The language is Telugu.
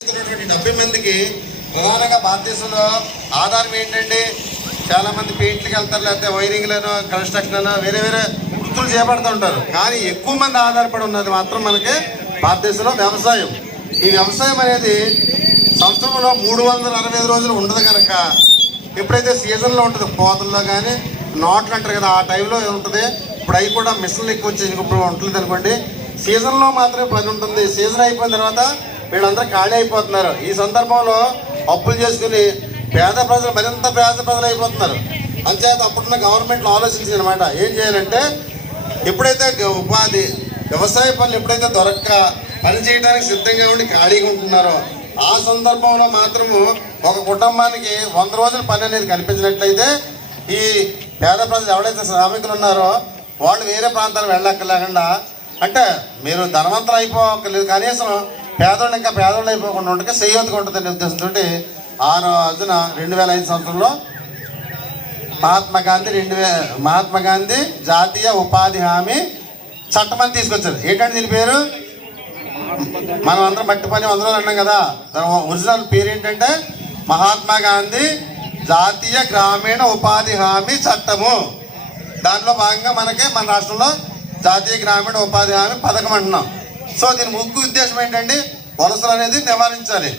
డెబ్బై మందికి ప్రధానంగా భారతదేశంలో ఆధారం ఏంటంటే చాలా మంది పెయింట్లకు వెళ్తారు లేకపోతే వైరింగ్లను కన్స్ట్రక్షన్ వేరే వేరే వృత్తులు చేపడుతూ ఉంటారు. కానీ ఎక్కువ మంది ఆధారపడి ఉన్నది మాత్రం మనకి భారతదేశంలో వ్యవసాయం. ఈ వ్యవసాయం అనేది సంవత్సరంలో మూడు వందల అరవై ఐదు రోజులు ఉండదు కనుక ఎప్పుడైతే సీజన్లో ఉంటుంది కోతల్లో కానీ నాట్లు అంటారు కదా ఆ టైంలో ఉంటుంది. ఇప్పుడు అవి కూడా మిషన్లు ఎక్కువ వచ్చేసి ఇప్పుడు ఉంటుంది అనుకోండి. సీజన్లో మాత్రమే పని ఉంటుంది. సీజన్ అయిపోయిన తర్వాత వీళ్ళందరూ ఖాళీ అయిపోతున్నారు. ఈ సందర్భంలో అప్పులు చేసుకుని పేద ప్రజలు మరింత పేద ప్రజలు అయిపోతున్నారు. అంచేత అప్పుడున్న గవర్నమెంట్లు ఆలోచించింది అనమాట ఏం చేయాలంటే ఎప్పుడైతే ఉపాధి వ్యవసాయ పనులు ఎప్పుడైతే దొరక్క పని చేయడానికి సిద్ధంగా ఉండి ఖాళీగా ఉంటున్నారో ఆ సందర్భంలో మాత్రము ఒక కుటుంబానికి వంద రోజుల పని అనేది కనిపించినట్లయితే ఈ పేద ప్రజలు ఎవరైతే శ్రామికులు ఉన్నారో వాళ్ళు వేరే ప్రాంతాలకు వెళ్ళక్కర్లేకుండా అంటే మీరు ధనవంతులు అయిపోకలేదు కనీసం పేదోళ్ళు ఇంకా పేదోళ్ళు అయిపోకుండా ఉండక చేయొద్దుగా ఉంటుందనే ఉద్దేశంతో ఆ రోజున రెండు వేల ఐదు సంవత్సరంలో మహాత్మా గాంధీ రెండు వే మహాత్మా గాంధీ జాతీయ ఉపాధి హామీ చట్టం అని తీసుకొచ్చారు. ఏంటంటే దీని పేరు? మనం అందరం మట్టి పని వందలు అన్నాం కదా. దాని ఒరిజినల్ పేరు ఏంటంటే మహాత్మా గాంధీ జాతీయ గ్రామీణ ఉపాధి హామీ చట్టము. దాంట్లో భాగంగా మనకి మన రాష్ట్రంలో జాతీయ గ్రామీణ ఉపాధి హామీ పథకం అంటున్నాం. సో దీని ముఖ్య ఉద్దేశం ఏంటంటే వలసలు అనేది నివారించాలి.